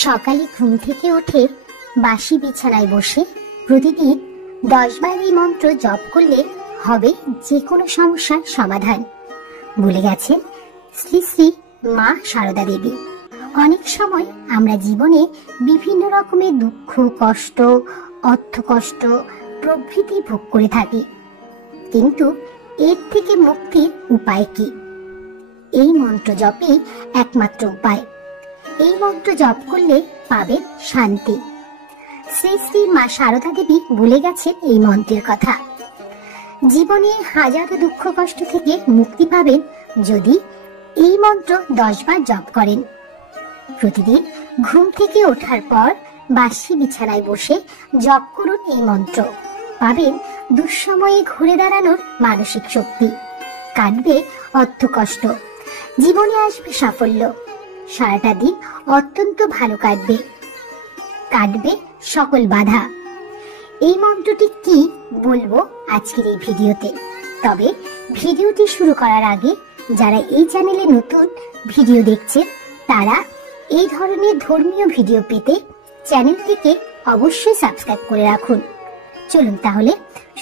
সকালে ঘুম থেকে উঠে বাসি বিছানায় বসে প্রতিদিন 10 বার এই মন্ত্র জপ করলে হবে যে কোনো সমস্যার সমাধান বলে গেছেন শ্রী শ্রী মা শারদা দেবী। অনেক সময় আমরা জীবনে বিভিন্ন রকমের দুঃখ, কষ্ট, অর্থ কষ্ট প্রভৃতি ভোগ করে থাকি, কিন্তু এর থেকে মুক্তির উপায় কি? এই মন্ত্র জপই একমাত্র উপায়। এই মন্ত্র জপ করলে পাবেন শান্তি। শ্রী শ্রী মা শারদা দেবী বলে গেছেন এই মন্ত্রের কথা। জীবনে হাজারো দুঃখ কষ্ট থেকে মুক্তি পাবেন যদি এই মন্ত্র 10 বার জপ করেন। প্রতিদিন ঘুম থেকে ওঠার পর বাসি বিছানায় বসে জপ করুন এই মন্ত্র। পাবেন দুঃসময়ে ঘুরে দাঁড়ানোর মানসিক শক্তি, কাটবে অর্থ কষ্ট, জীবনে আসবে সাফল্য, সারাটা দিন অত্যন্ত ভালো কাটবে সকল বাধা। এই মন্ত্রটি কি বলবো আজকের এই ভিডিওতে। তবে ভিডিওটি শুরু করার আগে যারা এই চ্যানেলে নতুন ভিডিও দেখছেন তারা এই ধরনের ধর্মীয় ভিডিও পেতে চ্যানেলটিকে অবশ্যই সাবস্ক্রাইব করে রাখুন। চলুন তাহলে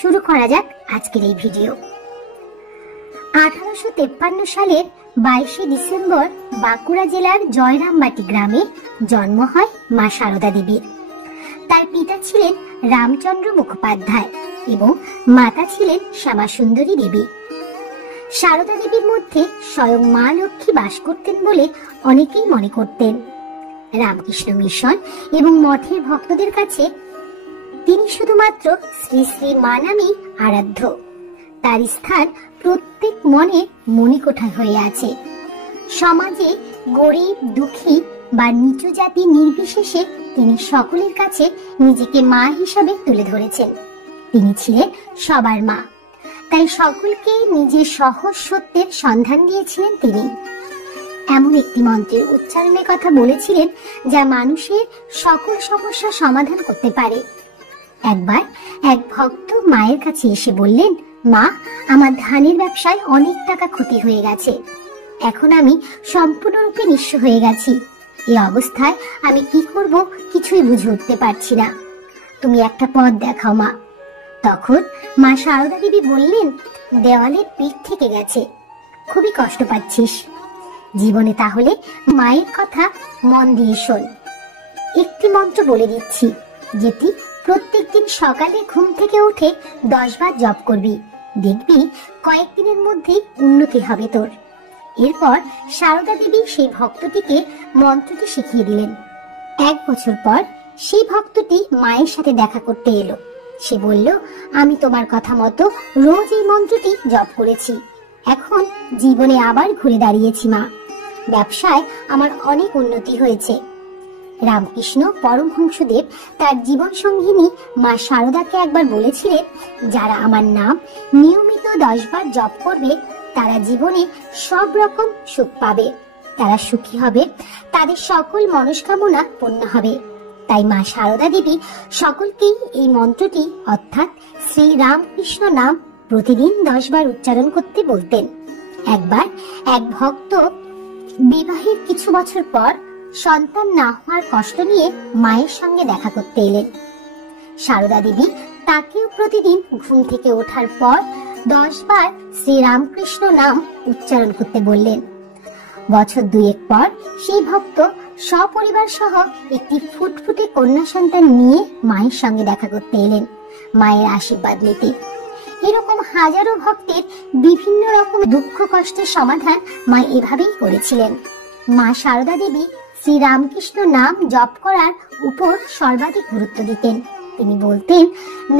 শুরু করা যাক আজকের এই ভিডিও। 1853 সালের 22শে ডিসেম্বর বাঁকুড়া জেলার জয়রামবাটি গ্রামে জন্ম হয় মা শারদা দেবীর। তার পিতা ছিলেন রামচন্দ্র মুখোপাধ্যায় এবং মাতা ছিলেন শ্যামাসুন্দরী দেবী। শারদা দেবীর মধ্যে স্বয়ং মা লক্ষ্মী বাস করতেন বলে অনেকেই মনে করতেন। রামকৃষ্ণ মিশন এবং মঠের ভক্তদের কাছে তিনি শুধুমাত্র শ্রী শ্রী মা নামেই আরাধ্য। তার স্থান প্রত্যেক মনে মণিকোঠা হয়ে আছে। সমাজে গরিব, দুঃখী বা নিচু জাতি নির্বিশেষে তিনি সকলের কাছে নিজেকে মা হিসাবে তুলে ধরেছেন। তিনি ছিলেন সবার মা, তাই সকলকে নিজের সহজ সত্যের সন্ধান দিয়েছিলেন তিনি। এমন একটি মন্ত্রের উচ্চারণের কথা বলেছিলেন যা মানুষের সকল সমস্যার সমাধান করতে পারে। একবার এক ভক্ত মায়ের কাছে এসে বললেন, মা, আমার ধানের ব্যবসায় অনেক টাকা ক্ষতি হয়ে গেছে। এখন আমি সম্পূর্ণরূপে নিঃস্ব হয়ে গেছি। এই অবস্থায় আমি কি করব কিছুই বুঝে উঠতে পারছি না। তুমি একটা পথ দেখাও মা। তখন মা শারদা দেবী বললেন, দেওয়ালের পিঠ থেকে গেছে, খুবই কষ্ট পাচ্ছিস। জীবনে তাহলে মায়ের কথা মন দিয়ে শোন। একটি মন্ত্র বলে দিচ্ছি, যেটি প্রত্যেকদিন সকালে ঘুম থেকে উঠে 10 বার জপ করবি। দেখবি কয়েকদিনের মধ্যেই উন্নতি হবে তোর। এরপর শারদা দেবী সেই ভক্তটিকে মন্ত্রটি শিখিয়ে দিলেন। 1 বছর পর সেই ভক্তটি মায়ের সাথে দেখা করতে এলো। সে বলল, আমি তোমার কথা মতো রোজ এই মন্ত্রটি জপ করেছি। এখন জীবনে আবার ঘুরে দাঁড়িয়েছি মা। ব্যবসায় আমার অনেক উন্নতি হয়েছে। রামকৃষ্ণ পরমহংসদেব তার জীবন সঙ্গিনী মা শারদাকে একবার বলেছিলেন, যারা আমার নাম নিয়মিত 10 বার জপ করবে তারা জীবনে সব রকম সুখ পাবে, তারা সুখী হবে, তাদের সকল মনস্কামনা পূর্ণ হবে। তাই মা শারদা দেবী সকলকেই এই মন্ত্রটি অর্থাৎ শ্রী রামকৃষ্ণ নাম প্রতিদিন 10 বার উচ্চারণ করতে বলতেন। একবার এক ভক্ত বিবাহের কিছু বছর পর সন্তান না হওয়ার কষ্ট নিয়ে মায়ের সঙ্গে দেখা করতে এলেন। শারদা দেবী তাকেও প্রতিদিন ঘুম থেকে ওঠার পর 10 বার শ্রী রামকৃষ্ণ নাম উচ্চারণ করতে বললেন। বছর 2 পর সেই ভক্ত সপরিবার সহ একটি ফুটফুটে কন্যা সন্তান নিয়ে মায়ের সঙ্গে দেখা করতে এলেন মায়ের আশীর্বাদ নিতে। এরকম হাজারো ভক্তের বিভিন্ন রকম দুঃখ কষ্টের সমাধান মা এভাবেই করেছিলেন। মা শারদা দেবী শ্রী রামকৃষ্ণ নাম জপ করার উপর সর্বাধিক গুরুত্ব দিতেন। তিনি বলতেন,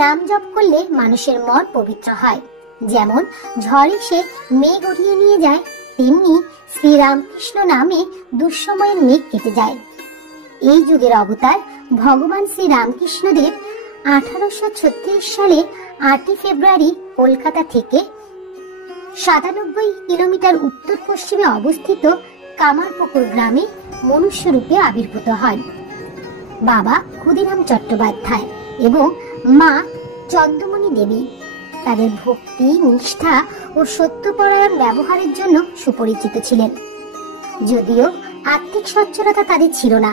নাম জপ করলে মানুষের মন পবিত্র হয়। যেমন ঝড় এসে মেঘ উড়িয়ে নিয়ে যায়, তেমনি শ্রী রামকৃষ্ণ নামে দুঃসময়ের মেঘ কেটে যায়। এই যুগের অবতার ভগবান শ্রী রামকৃষ্ণদেব 1836 সালে 8 ফেব্রুয়ারি কলকাতা থেকে 97 কিলোমিটার উত্তর পশ্চিমে অবস্থিত কামারপুকুর গ্রামে মনুষ্য রূপে আবির্ভূত হন। বাবা ক্ষুদিরাম চট্টোপাধ্যায় এবং মা চন্দ্রমণি দেবী তাদের ভক্তি, নিষ্ঠা ও সত্যপরায়ণ ব্যবহারের জন্য সুপরিচিত ছিলেন। যদিও আর্থিক সচ্ছলতা তাদের ছিল না,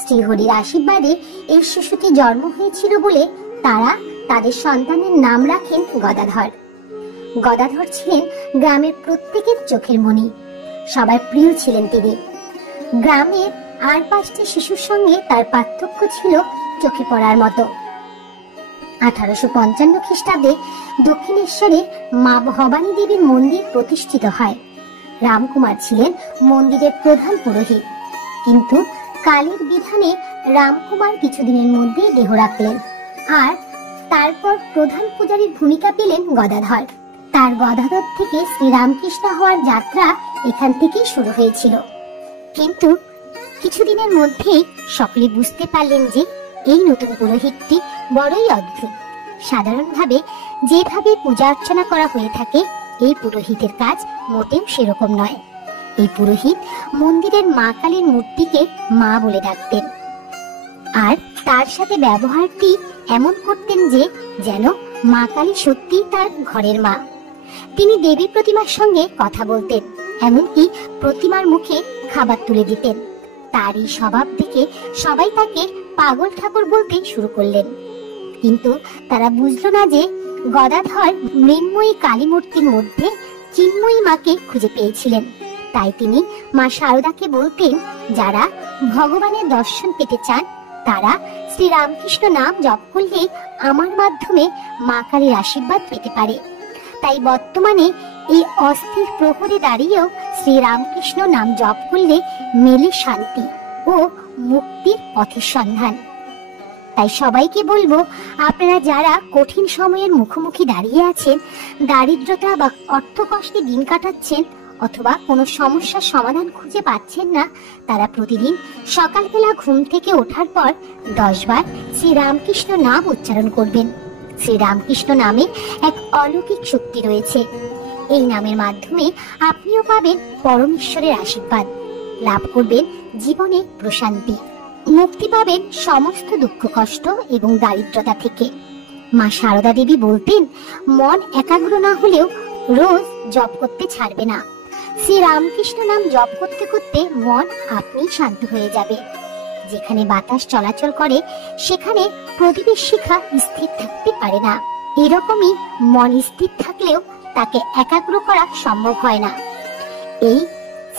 শ্রীহরির আশীর্বাদে এই শিশুটি জন্ম হয়েছিল বলে তারা তাদের সন্তানের নাম রাখেন গদাধর। গদাধর ছিলেন গ্রামের প্রত্যেকের চোখের মণি, সবার প্রিয় ছিলেন তিনি। গ্রামের আর 5টি শিশুর সঙ্গে তার পার্থক্য ছিল চোখে পড়ার মতো। 1855 খ্রিস্টাব্দে দক্ষিণেশ্বরে মা ভবানী দেবীর মন্দির প্রতিষ্ঠিত হয়। রামকুমার ছিলেন মন্দিরের প্রধান পুরোহিত, কিন্তু কালীর বিধানে রামকুমার কিছুদিনের মধ্যে দেহ রাখলেন, আর তারপর প্রধান পূজারীর ভূমিকা পেলেন গদাধর। তার গদাধর থেকে শ্রীরামকৃষ্ণ হওয়ার যাত্রা এখান থেকেই শুরু হয়েছিল। কিন্তু কিছুদিনের মধ্যেই সকলে বুঝতে পারলেন যে এই নতুন পুরোহিতটি বড়ই অদ্ভুত। সাধারণভাবে যেভাবে পূজা অর্চনা করা হয়ে থাকে, এই পুরোহিতের কাজ মোটেও সেরকম নয়। এই পুরোহিত মন্দিরের মা কালীর মূর্তিকে মা বলে ডাকতেন, আর তার সাথে ব্যবহারটি এমন করতেন যে যেন মা কালী সত্যি তার ঘরের মা। তিনি দেবী প্রতিমার সঙ্গে কথা বলতেন, এমনকি প্রতিমার মুখে খাবার তুলে দিতেন। তার এই স্বভাব দেখে সবাই তাকে পাগল ঠাকুর বলতে শুরু করলেন। কিন্তু তারা বুঝলো না যে গদাধর মৃন্ময়ী কালী মূর্তির মধ্যে চিন্ময়ী মাকে খুঁজে পেয়েছিলেন। তাই তিনি মা শারদাকে বলতেন, যারা ভগবানের দর্শন পেতে চান তারা শ্রীরামকৃষ্ণ নাম জপ করলে আমার মাধ্যমে মা কালীর আশীর্বাদ পেতে পারে। তাই বর্তমানে এই অস্থির প্রহরে দাঁড়িয়েও শ্রীরামকৃষ্ণ নাম জপ করলে মেলে শান্তি ও মুক্তির পথের সন্ধান। তাই সবাইকে বলবো, আপনারা যারা কঠিন সময়ের মুখোমুখি দাঁড়িয়ে আছেন, দারিদ্রতা বা অর্থ কষ্টে দিন কাটাচ্ছেন, অথবা কোনো সমস্যার সমাধান খুঁজে পাচ্ছেন না, তারা প্রতিদিন সকালবেলা ঘুম থেকে ওঠার পর 10 বার শ্রীরামকৃষ্ণ নাম উচ্চারণ করবেন। শ্রীরামকৃষ্ণ নামে এক অলৌকিক শক্তি রয়েছে। এই নামের মাধ্যমে আপনিও পাবেন পরমেশ্বরের আশীর্বাদ, লাভ করবেন জীবনে প্রশান্তি, মুক্তি পাবেন সমস্ত দুঃখ কষ্ট এবং দারিদ্রতা থেকে। মা শারদা দেবী বলতেন, মন একাগ্র না হলেও রোজ জপ করতে ছাড়বে না। শ্রীরামকৃষ্ণ নাম জপ করতে করতে মন আপনি শান্ত হয়ে যাবে। যেখানে বাতাস চলাচল করে সেখানে প্রদীপের শিখা স্থির থাকতে পারে না। এরকমই মন স্থির থাকলেও তাকে একাগ্র করা সম্ভব হয় না। এই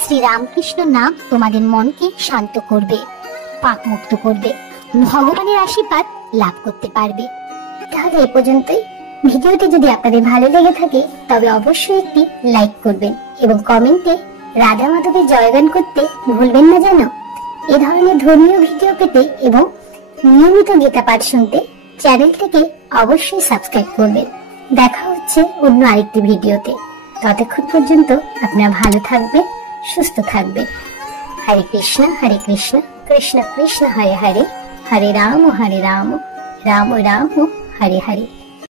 শ্রীরামকৃষ্ণ নাম তোমাদের মনকে শান্ত করবে, পাপ মুক্ত করবে, ভগবানের আশীর্বাদ লাভ করতে পারবে। তাহলে এ পর্যন্তই। ভিডিওটি যদি আপনাদের ভালো লেগে থাকে তবে অবশ্যই একটি লাইক করবেন এবং কমেন্টে রাধা মাধবের জয়গান করতে ভুলবেন না যেন। এ ধরনের ধর্মীয় ভিডিও পেতে এবং নিয়মিত গীতা পাঠ শুনতে চ্যানেলটিকে অবশ্যই সাবস্ক্রাইব করবেন। দেখা হচ্ছে অন্য আরেকটি ভিডিওতে। ততক্ষণ পর্যন্ত আপনারা ভালো থাকবেন, সুস্থ থাকবেন। হরে কৃষ্ণ কৃষ্ণ কৃষ্ণ হরে হরে, হরে রাম রাম রাম হরে হরে।